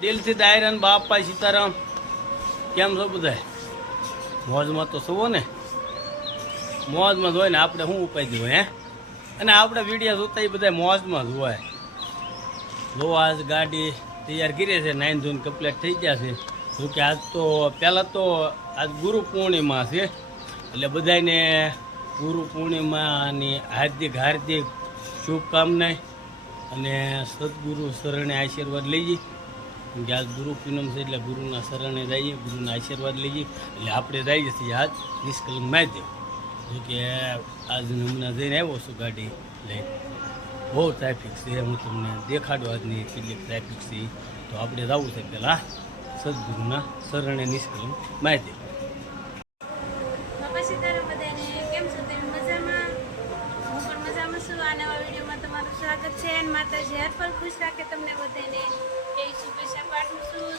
દિલથી દાયરન બાપા સીતારામ. કેમ છો બધા? મોજમાં તો સુવો ને? મોજમાં જ હોય ને આપણે શું ઉપાય હોય હે? અને આપણે વીડિયો જોતા એ બધા મોજમાં જ હોય. જો આજ ગાડી તૈયાર કરી છે નાઇન જૂન કમ્પ્લીટ થઈ ગયા છે. જોકે આજ તો પહેલાં તો આજ ગુરુ પૂર્ણિમા છે. એટલે બધાને ગુરુ પૂર્ણિમાની હાર્દિક હાર્દિક શુભકામનાય અને સદગુરુ શરણે આશીર્વાદ લઈ કે આજ ગુરુ પૂનમ છે એટલે ગુરુના શરણે જઈએ ગુરુના આશીર્વાદ લઈએ. એટલે આપણે જઈએ છીએ આજ નિષ્કલંક માધ્યમ જો કે આજ હમણાં જઈને આવ્યો છું ગાડી લઈ બહુ ટ્રાફિક છે, હું તમને દેખાડું આજની કેટલીક ટ્રાફિક છે. તો આપણે જવું છે પહેલાં સદગુરુના શરણે નિષ્કલંક માધ્યમ બાપા સીતારામ બધાને, કેમ છો તમે? મજામાં? હું પણ મજામાં છું. આ નવા વિડીયોમાં તમારું સ્વાગત છે. અને માતાજી હર પલ ખુશ રાખે તમને બધાને. છું.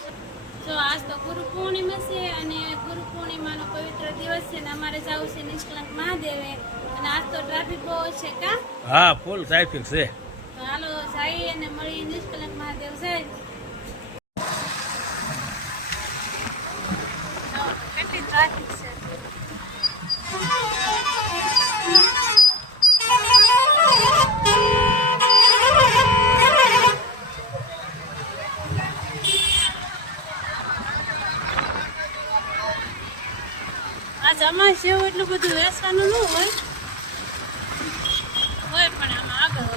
તો આજ તો ગુરુ પૂર્ણિમા છે અને ગુરુ પૂર્ણિમાનો પવિત્ર દિવસ છે ને અમારે જવું છે નિષ્કલંક મહાદેવે. અને આજ તો ટ્રાફિક બહુ છે કા? હા ફૂલ ટ્રાફિક છે. તો હાલો જઈએ અને મળીએ નિષ્કલંક મહાદેવ જાય કેટલી ટ્રાફિક છે? આજ અમારે જેવું એટલું બધું વેસવાનું ન હોય. હોય પણ આમાં આગળ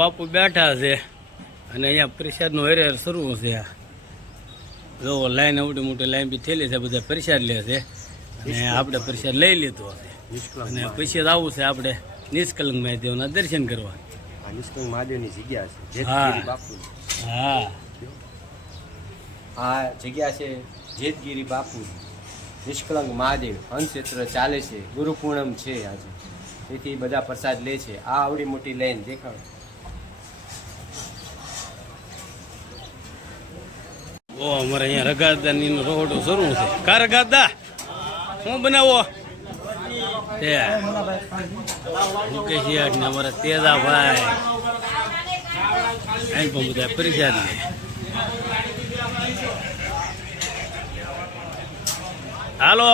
બાપુ બેઠા છે અને અહીંયા પ્રસાદનું હેરેર શરૂ છે. જો લાઈન આવડી મોટી લાઈન બી થયેલી છે બધા પ્રસાદ લે છે. અને આપણે પ્રસાદ લઈ લીધો છે. અને પછી આવવું છે આપણે નિષ્કલંક મહાદેવના દર્શન કરવા આ નિષ્કલંક મહાદેવની જગ્યા છે હા. હા. આ જગ્યા છે જેતગીરી બાપુ. નિષ્કલંક મહાદેવ હંસક્ષેત્ર ચાલે છે ગુરુ પૂનમ છે આજે. તેથી બધા પ્રસાદ લે છે. આ આવડી મોટી લાઈન દેખાડો. ઓ, અમારે અહીંયા રગાદાની રોડો શરૂ છે. કા રગાદા શું બનાવો? મુકેશ યાર ને અમારા તેજાભાઈ લે હાલો.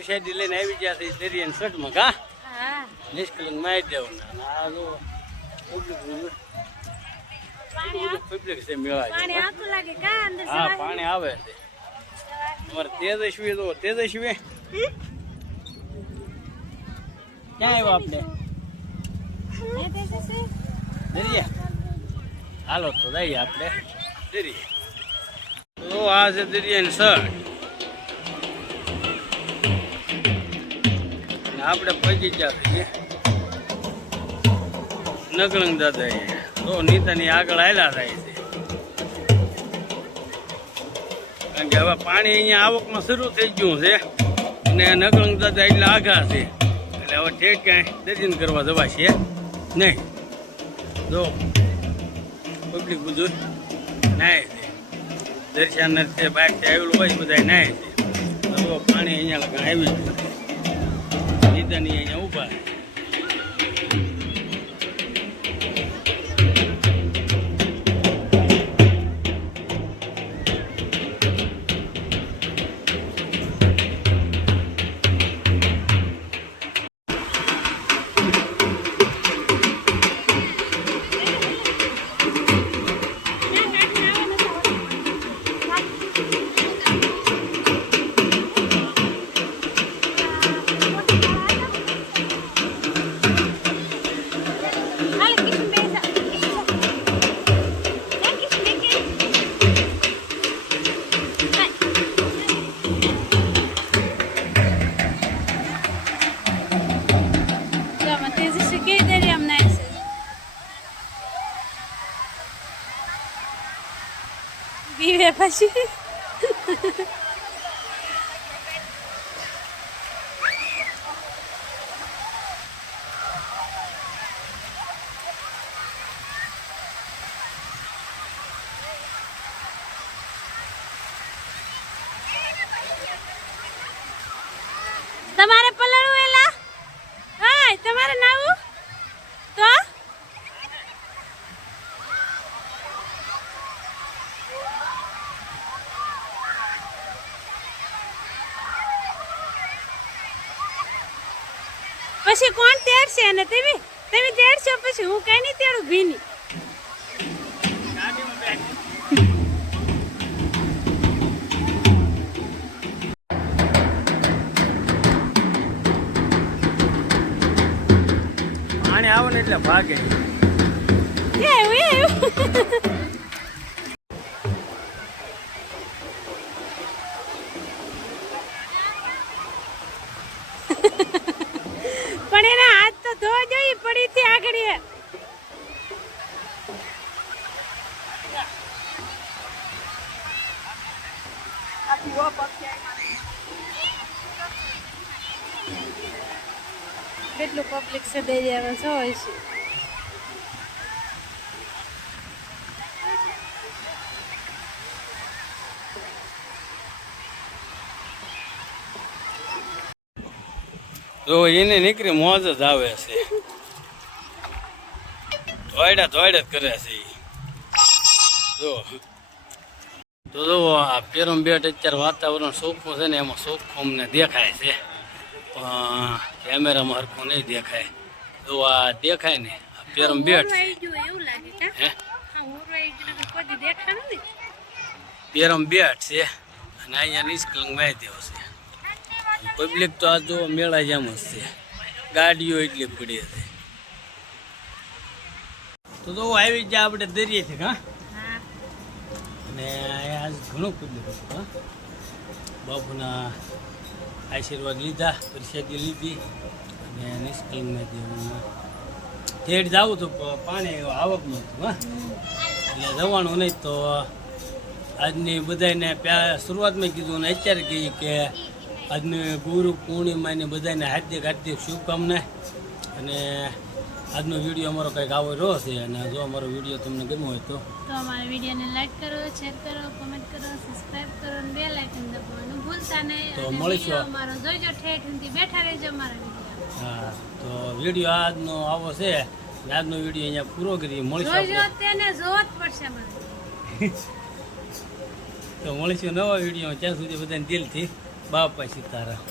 પરિષદ લઈને આવી ગયા છે દરિયાની સટમાં કા? નિષ્કલંક મારી દેવાના. આ જો પબ્લિક છે. મેળા હા પાણી આવે છે. અમારે તેજસ્વી તો તેજસ્વી. ક્યાં આવ્યો આપણે? દરિયા. હાલો તો જઈએ આપણે. દરિયા. તો આ છે દરિયાની સટ આપણે પગી ગયા છીએ. નગળંગ દાદા તો નીતાની આગળ આવેલા થાય છે. કારણ કે હવે પાણી અહીંયા આવકમાં શરૂ થઈ ગયું છે અને નગળંગ દાદા એટલે આઘા છે. એટલે હવે ઠેક ક્યાંય દર્શન કરવા જવાશે નહીં. જો પબ્લિક બધું નાય છે. દર્શન બાઇક આવેલું હોય બધા નાય છે. પાણી અહીંયા લગન આવી ગયું છે નીતાની અહીંયા ઊભા. છે પછી તમારે પલળવું એલા હા તમારે નાવું તો પછી કોણ તેડશે અને તમે તમે તેડશો પછી હું કઈ નહીં તેડું ભીની. પાણી આવો ને એટલે ભાગે. એવું એવું પણ એના હાથ તો ધોવા જોઈએ પડી થી આગળ એ. કેટલું પબ્લિક છે દરિયામાં હોય છે. જો એને નીકળી મોજ જ આવે છે. ધોયડા ધોયડા જ કરે છે જો. તો જો આ પેરમ બેટ અત્યારે વાતાવરણ ચોખ્ખું છે ને એમાં ચોખ્ખું અમને દેખાય છે. પણ કેમેરામાં હરખું નહીં દેખાય. તો આ દેખાય ને આ પેરમ બેટ હે? પેરમ બેટ છે. અને અહીંયા નિષ્કલંક દેવો છે. પબ્લિક તો આ જો મેળા જેમ જ છે. ગાડીઓ એટલી પડી છે તો તો આવી જાય આપણે દરિયે છે હા. અને આજ ઘણું હા. બાપુના આશીર્વાદ લીધા, પ્રસાદી લીધી અને નિષ્કલંક દેવના ઠેઠ જવું તો પાણી આવકનું હતું, હા. એટલે જવાનું નહીં તો આજની બધાને શરૂઆતમાં કીધું અને અત્યારે કહીએ કે આજની ગુરુ પૂર્ણિમાની બધાને હાર્દિક હાર્દિક શુભકામના અને આજનો વીડિયો અમારો કંઈક આવો રહ્યો છે અને જો અમારો વીડિયો તમને ગમ્યો હોય તો. તો અમારા વિડીયોને લાઈક કરો શેર કરો કોમેન્ટ કરો સબસ્ક્રાઇબ કરો અને બે આઇકન દબાવવાનું ભૂલતા નહીં. તો મળીશું. અમારો જોઈજો ઠેઠ બેઠા રહેજો અમારા હા તો વીડિયો આજનો આવો છે આજનો વીડિયો અહીંયા પૂરો કરી મળીશું જોજો તેને જોવો જ પડશે અમારે. તો મળીશું નવા વીડિયો ત્યાં સુધી બધાને દિલથી બાપા સીતારામ.